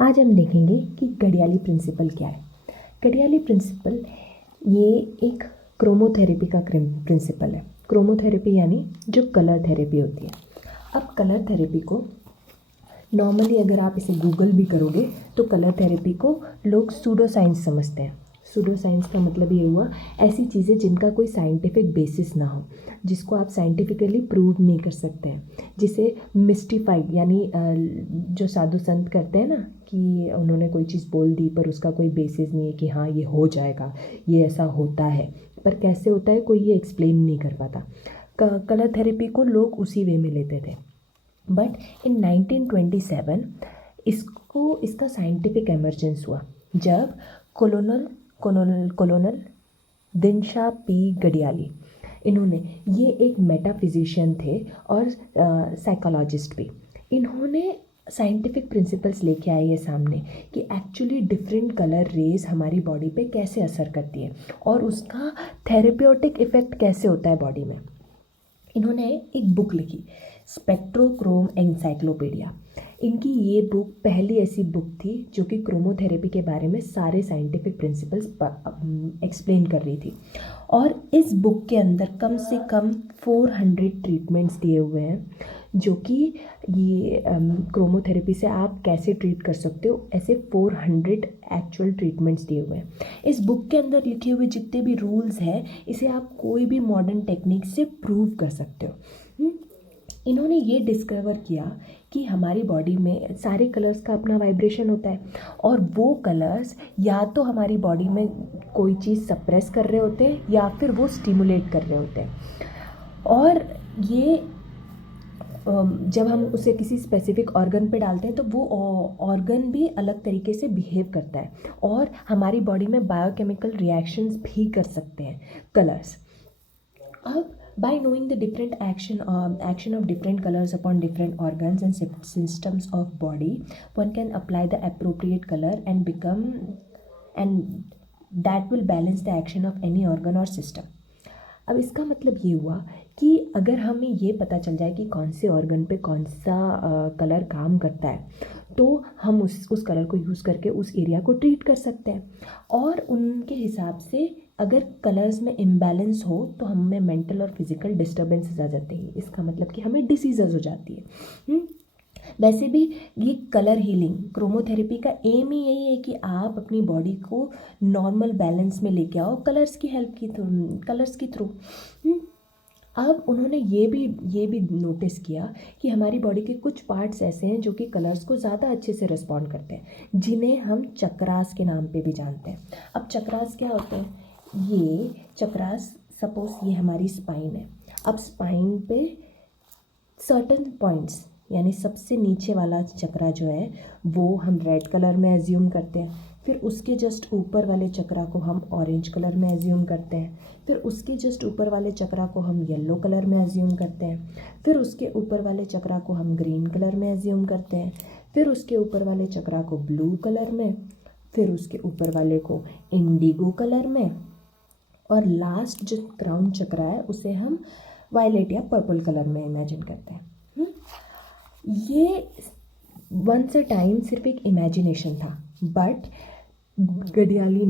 आज हम देखेंगे कि गडियाली प्रिंसिपल क्या है। गडियाली प्रिंसिपल ये एक क्रोमोथेरेपी का प्रिंसिपल है। क्रोमोथेरेपी यानी जो कलर थेरेपी होती है। अब कलर थेरेपी को नॉर्मली अगर आप इसे गूगल भी करोगे तो कलर थेरेपी को लोग सूडो साइंस समझते हैं। सूडो साइंस का मतलब ये हुआ ऐसी चीज़ें जिनका कोई साइंटिफिक बेसिस ना हो, जिसको आप साइंटिफिकली प्रूव नहीं कर सकते हैं, जिसे मिस्टिफाइड यानी जो साधु संत करते हैं ना कि उन्होंने कोई चीज़ बोल दी पर उसका कोई बेसिस नहीं है कि हाँ ये हो जाएगा, ये ऐसा होता है, पर कैसे होता है कोई ये एक्सप्लेन नहीं कर पाता। कलर थेरेपी को लोग उसी वे में लेते थे। बट इन 1927 इसका साइंटिफिक एमर्जेंस हुआ जब colonel colonel colonel Dinshaw P Gadiali, इन्होंने, ये एक मेटाफिजिशियन थे और साइकोलॉजिस्ट भी, इन्होंने साइंटिफिक प्रिंसिपल्स लेके आए ये सामने कि एक्चुअली डिफरेंट कलर रेज हमारी बॉडी पे कैसे असर करती है और उसका थेरेप्यूटिक इफ़ेक्ट कैसे होता है बॉडी में। इन्होंने एक बुक लिखी, स्पेक्ट्रोक्रोम एनसाइक्लोपीडिया। इनकी ये बुक पहली ऐसी बुक थी जो कि क्रोमोथेरेपी के बारे में सारे साइंटिफिक प्रिंसिपल्स एक्सप्लेन कर रही थी। और इस बुक के अंदर कम से कम 400 ट्रीटमेंट्स दिए हुए हैं जो कि ये क्रोमोथेरेपी से आप कैसे ट्रीट कर सकते हो, ऐसे 400 एक्चुअल ट्रीटमेंट्स दिए हुए हैं। इस बुक के अंदर लिखे हुए जितने भी रूल्स हैं इसे आप कोई भी मॉडर्न टेक्निक से प्रूव कर सकते हो। इन्होंने ये डिस्कवर किया कि हमारी बॉडी में सारे कलर्स का अपना वाइब्रेशन होता है और वो कलर्स या तो हमारी बॉडी में कोई चीज़ सप्रेस कर रहे होते हैं या फिर वो स्टिमुलेट कर रहे होते हैं। और ये जब हम उसे किसी स्पेसिफिक ऑर्गन पे डालते हैं तो वो ऑर्गन भी अलग तरीके से बिहेव करता है और हमारी बॉडी में बायोकेमिकल रिएक्शंस भी कर सकते हैं कलर्स। अब by knowing the different action of different colors upon different organs and systems of body, one can apply the appropriate color and that will balance the action of any organ or system. अब इसका मतलब ये हुआ कि अगर हमें ये पता चल जाए कि कौन से ऑर्गन पे कौन सा कलर काम करता है तो हम उस कलर को यूज़ करके उस एरिया को ट्रीट कर सकते हैं। और उनके हिसाब से अगर कलर्स में इम्बैलेंस हो तो हमें मेंटल और फिजिकल डिस्टर्बेंसेस आ जाते हैं। इसका मतलब कि हमें डिसीजेज हो जाती है। वैसे भी ये कलर हीलिंग क्रोमोथेरेपी का एम ही यही है कि आप अपनी बॉडी को नॉर्मल बैलेंस में लेके आओ कलर्स के थ्रू। अब उन्होंने ये भी नोटिस किया कि हमारी बॉडी के कुछ पार्ट्स ऐसे हैं जो कि कलर्स को ज़्यादा अच्छे से रिस्पॉन्ड करते हैं, जिन्हें हम चक्रास के नाम पे भी जानते हैं। अब चक्रास क्या होते हैं? ये चक्रास, सपोज ये हमारी स्पाइन है। अब स्पाइन पे सर्टन पॉइंट्स यानी सबसे नीचे वाला चक्रा जो है वो हम रेड कलर में एज्यूम करते हैं, फिर उसके जस्ट ऊपर वाले चक्रा को हम ऑरेंज कलर में एज्यूम करते हैं, फिर उसके जस्ट ऊपर वाले चक्रा को हम येलो कलर में एज्यूम करते हैं, फिर उसके ऊपर वाले चक्रा को हम ग्रीन कलर में एज्यूम करते हैं, फिर उसके ऊपर वाले चक्रा को ब्लू कलर में, फिर उसके ऊपर वाले को इंडिगो कलर में, और लास्ट जो क्राउन चक्रा है उसे हम वायलेट या पर्पल कलर में इमेजिन करते हैं। ये वंस अ टाइम सिर्फ एक इमेजिनेशन था, बट गडियाली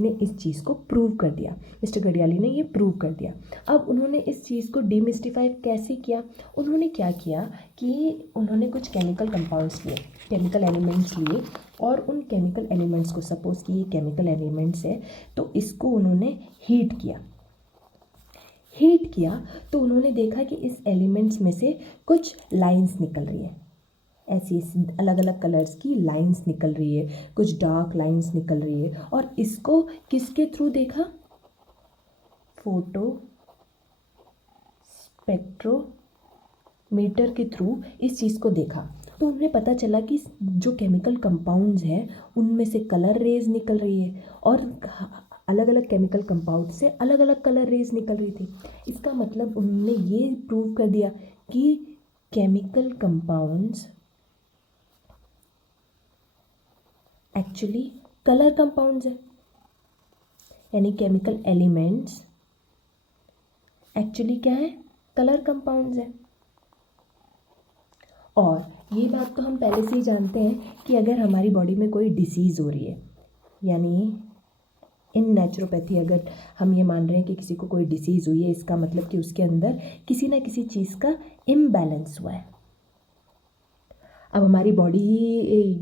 ने इस चीज़ को प्रूव कर दिया। मिस्टर गडियाली ने ये प्रूव कर दिया। अब उन्होंने इस चीज़ को डीमिस्टिफाई कैसे किया? उन्होंने क्या किया कि उन्होंने कुछ केमिकल कंपाउंड्स लिए, केमिकल एलिमेंट्स लिए, और उन केमिकल एलिमेंट्स को, सपोज कि ये केमिकल एलिमेंट्स है तो इसको उन्होंने हीट किया तो उन्होंने देखा कि इस एलिमेंट्स में से कुछ लाइंस निकल रही है, ऐसी अलग अलग कलर्स की लाइंस निकल रही है, कुछ डार्क लाइंस निकल रही है। और इसको किसके थ्रू देखा? फोटो स्पेक्ट्रोमीटर के थ्रू इस चीज़ को देखा तो उन्हें पता चला कि जो केमिकल कंपाउंड्स हैं उनमें से कलर रेज निकल रही है और अलग अलग केमिकल कंपाउंड से अलग अलग कलर रेज निकल रही थी। इसका मतलब उन्होंने ये प्रूव कर दिया कि chemical compounds actually colour compounds है, यानी केमिकल एलिमेंट्स एक्चुअली क्या है? कलर कंपाउंड्स है। और ये बात तो हम पहले से ही जानते हैं कि अगर हमारी बॉडी में कोई डिसीज़ हो रही है, यानी इन नेचुरोपैथी अगर हम ये मान रहे हैं कि किसी को कोई डिसीज़ हुई है, इसका मतलब कि उसके अंदर किसी ना किसी चीज़ का इम्बैलेंस हुआ है। अब हमारी बॉडी ही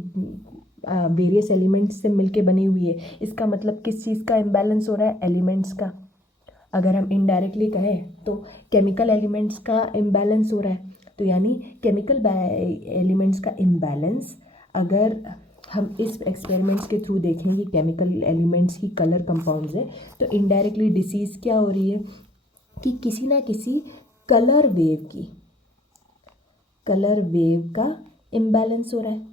वेरियस एलिमेंट्स से मिलके बनी हुई है, इसका मतलब किस चीज़ का इम्बैलेंस हो रहा है? एलिमेंट्स का। अगर हम इनडायरेक्टली कहें तो केमिकल एलिमेंट्स का इम्बैलेंस हो रहा है। तो यानी केमिकल एलिमेंट्स का इम्बैलेंस अगर हम इस एक्सपेरिमेंट्स के थ्रू देखें कि केमिकल एलिमेंट्स की कलर कंपाउंड्स है, तो इनडायरेक्टली डिसीज़ क्या हो रही है कि किसी ना किसी कलर वेव का इम्बैलेंस हो रहा है।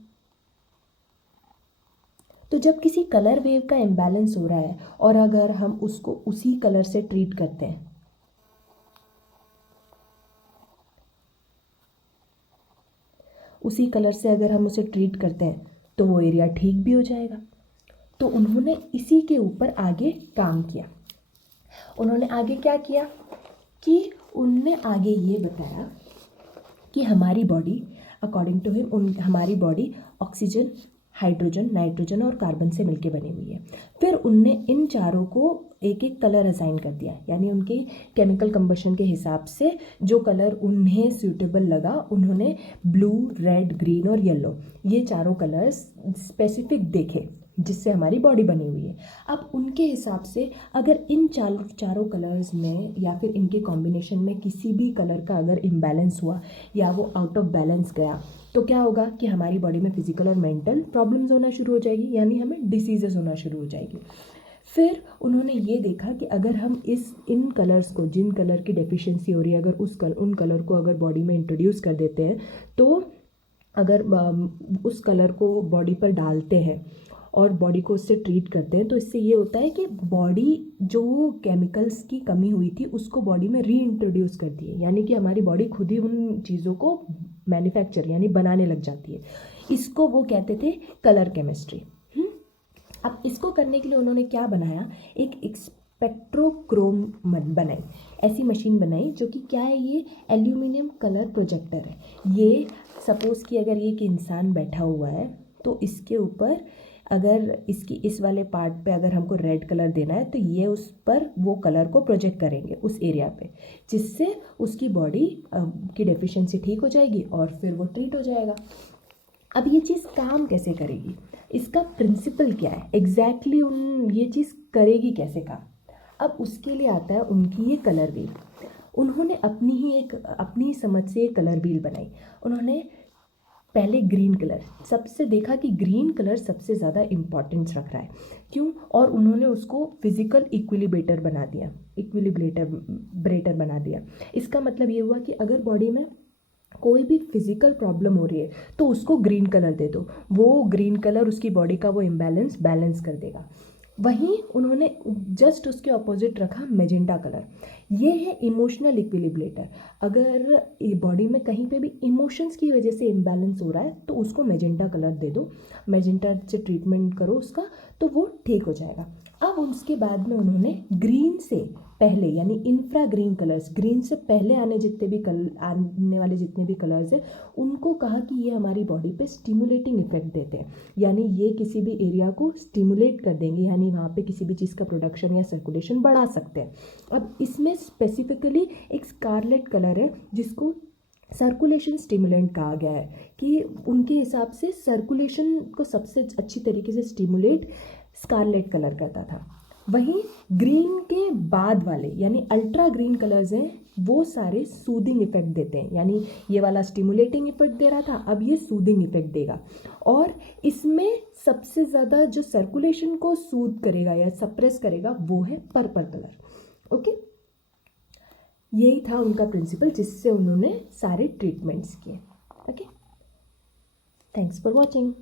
तो जब किसी कलर वेव का इम्बैलेंस हो रहा है और अगर हम उसको उसी कलर से ट्रीट करते हैं, उसी कलर से अगर हम उसे ट्रीट करते हैं तो वो एरिया ठीक भी हो जाएगा। तो उन्होंने इसी के ऊपर आगे काम किया। उन्होंने आगे क्या किया कि उनने आगे ये बताया कि हमारी बॉडी अकॉर्डिंग टू हिम हमारी बॉडी ऑक्सीजन, हाइड्रोजन, नाइट्रोजन और कार्बन से मिलके बनी हुई है। फिर उनने इन चारों को एक एक कलर असाइन कर दिया, यानी उनके केमिकल कंबशन के हिसाब से जो कलर उन्हें सूटेबल लगा, उन्होंने ब्लू, रेड, ग्रीन और येलो ये चारों कलर्स स्पेसिफिक देखे जिससे हमारी बॉडी बनी हुई है। अब उनके हिसाब से अगर इन चारों कलर्स में या फिर इनके कॉम्बिनेशन में किसी भी कलर का अगर इम्बैलेंस हुआ या वो आउट ऑफ बैलेंस गया तो क्या होगा कि हमारी बॉडी में फिजिकल और मेंटल प्रॉब्लम्स होना शुरू हो जाएगी, यानी हमें डिसीजेस होना शुरू हो जाएगी। फिर उन्होंने ये देखा कि अगर हम इन कलर्स को, जिन कलर की डेफिशिएंसी हो रही है, अगर उन कलर को अगर बॉडी में इंट्रोड्यूस कर देते हैं, तो अगर उस कलर को बॉडी पर डालते हैं और बॉडी को उससे ट्रीट करते हैं, तो इससे ये होता है कि बॉडी जो केमिकल्स की कमी हुई थी उसको बॉडी में री इंट्रोड्यूस करती है, यानी कि हमारी बॉडी खुद ही उन चीज़ों को मैन्युफैक्चर यानी बनाने लग जाती है। इसको वो कहते थे कलर केमिस्ट्री। अब इसको करने के लिए उन्होंने क्या बनाया, एक स्पेक्ट्रोक्रोम बनाई, ऐसी मशीन बनाई जो कि क्या है, ये एल्यूमिनियम कलर प्रोजेक्टर है। ये सपोज़ कि अगर ये एक इंसान बैठा हुआ है तो इसके ऊपर अगर इसकी इस वाले पार्ट पे अगर हमको रेड कलर देना है तो ये उस पर वो कलर को प्रोजेक्ट करेंगे उस एरिया पे, जिससे उसकी बॉडी की डेफिशिएंसी ठीक हो जाएगी और फिर वो ट्रीट हो जाएगा। अब ये चीज़ काम कैसे करेगी, इसका प्रिंसिपल क्या है एग्जैक्टली, ये चीज़ करेगी कैसे काम, अब उसके लिए आता है उनकी ये कलर व्हील। उन्होंने अपनी समझ से एक कलर व्हील बनाई। उन्होंने पहले ग्रीन कलर सबसे देखा कि ग्रीन कलर सबसे ज़्यादा इम्पॉर्टेंस रख रहा है, क्यों, और उन्होंने उसको फिजिकल इक्विलिब्रेटर बना दिया। इसका मतलब ये हुआ कि अगर बॉडी में कोई भी फिजिकल प्रॉब्लम हो रही है तो उसको ग्रीन कलर दे दो, वो ग्रीन कलर उसकी बॉडी का वो इम्बैलेंस बैलेंस कर देगा। वहीं उन्होंने जस्ट उसके ऑपोजिट रखा मेजेंटा कलर। ये है इमोशनल इक्विलिब्रेटर। अगर बॉडी में कहीं पे भी इमोशंस की वजह से इम्बैलेंस हो रहा है तो उसको मेजेंटा कलर दे दो, मेजेंटा से ट्रीटमेंट करो उसका, तो वो ठीक हो जाएगा। अब उसके बाद में उन्होंने ग्रीन से पहले यानी इंफ्रा ग्रीन कलर्स, ग्रीन से पहले आने वाले जितने भी कलर्स हैं उनको कहा कि ये हमारी बॉडी पे स्टिमुलेटिंग इफेक्ट देते हैं, यानी ये किसी भी एरिया को स्टिमुलेट कर देंगे, यानी वहाँ पे किसी भी चीज़ का प्रोडक्शन या सर्कुलेशन बढ़ा सकते हैं। अब इसमें स्पेसिफिकली एक स्कारलेट कलर है जिसको सर्कुलेशन स्टिमुलेंट कहा गया है कि उनके हिसाब से सर्कुलेशन को सबसे अच्छी तरीके से स्टिमुलेट स्कारलेट कलर करता था। वहीं ग्रीन के बाद वाले यानी अल्ट्रा ग्रीन कलर्स हैं वो सारे सूदिंग इफेक्ट देते हैं, यानी ये वाला स्टिमुलेटिंग इफेक्ट दे रहा था, अब ये सूदिंग इफेक्ट देगा। और इसमें सबसे ज़्यादा जो सर्कुलेशन को सूद करेगा या सप्रेस करेगा वो है पर्पल कलर। ओके, यही था उनका प्रिंसिपल जिससे उन्होंने सारे ट्रीटमेंट्स किए। Okay, thanks for watching.